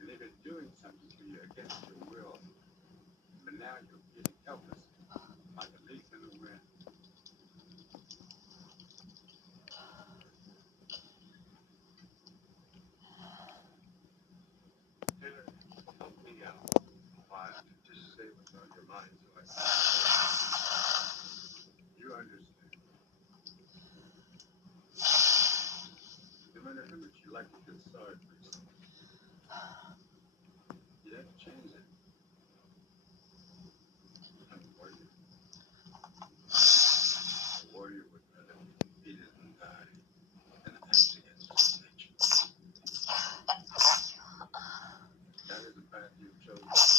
And they've been doing something to you against your will. But now you're getting helpless, like a leaf in the wind. Taylor, help me out. Why? Just say what's on your mind so I can. You understand. No matter how much you like to feel sorry for yourself, you have to change it. I'm a warrior. A warrior would rather be defeated than die. And act against his nature. That is the path you've chosen.